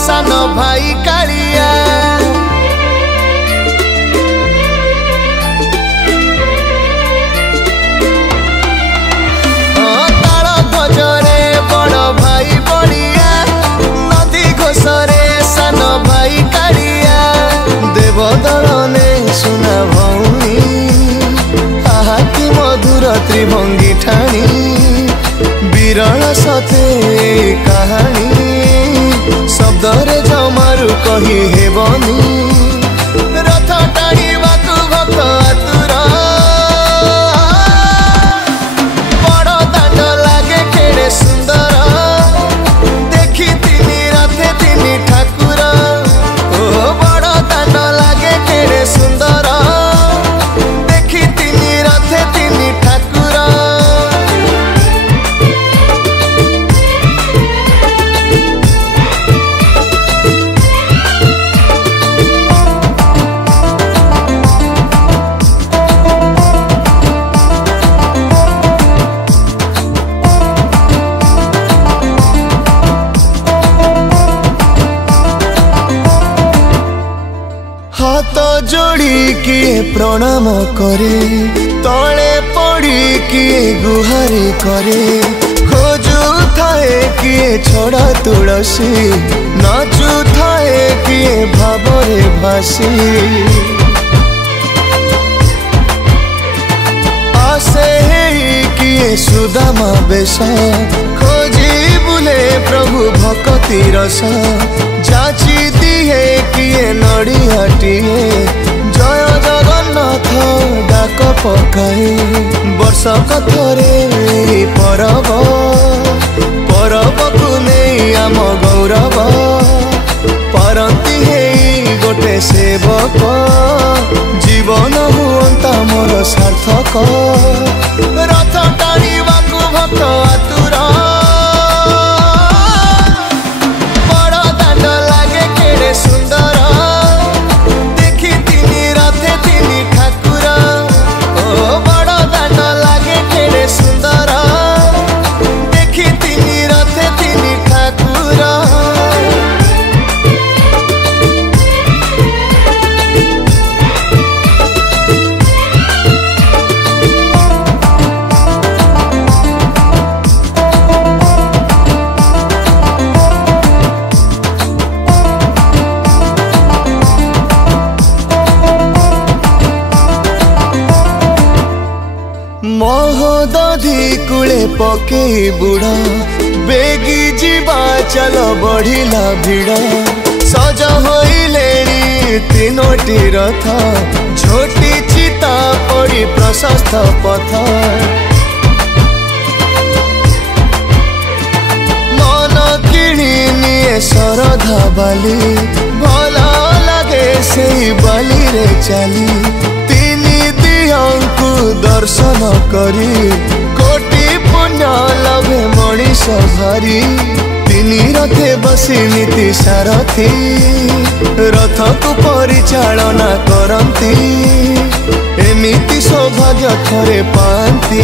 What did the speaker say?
सान भाई कालिया ताल ध्वजरे बड़ भाई बड़िया नदी घोषरे सान भाई कालिया देवदलने सुना भौणी आहा कि मधुर त्रिभंगी ठाणी विरल सते कहानी शब्दरे जमारू कही हेबनी रथ टाणीबाकू भक्त आतुर बड़ दांड लागे केड़े सुंदर देखी तिनी रथे तिनी ठाकुर ओ बड़ दांड लागे केड़े सुंदर देखी तिनी रथे तिनी ठाकुर हाथ जोड़ी किए प्रणाम करे तले पड़ी किए गुहारी करे खोजु थाए किए छड़ा तुलसी नाचु थाए किए भावरे भासी आसे किए सुदामा बेश खोजी बुले प्रभु भक्ति रस जाची दिए किए नड़ियाटिए जय जगन्नाथ डाक पकाए वर्षक थरे परब परब को नहीं आम गौरव पारती है गोटे सेवक जीवन हुअंता मोर सार्थक रथ टाणीबाकू भक्त आतुर सुंदर देखी तिनी रथे तिनी ठाकुर ओ बड़ दांड लागे केड़े सुंदर देखी तिनी रथे तिनी ठाकुर महोदधि कूले पकई बुढ़ा बेगी जीवा चल बढ़िला भिड़ सज होइले तीनोटी रथ छोटी चिता पड़ी प्रशस्त पथ मन किणी निये शरधा बाली भल लगे से बाली रे चली दर्शन करी कोटि पुण्य लभे मनीष भारी तिनी रथे बसी नीति सारथी रथ को परिचालना करती एमिति सौभाग्य थरे पांती।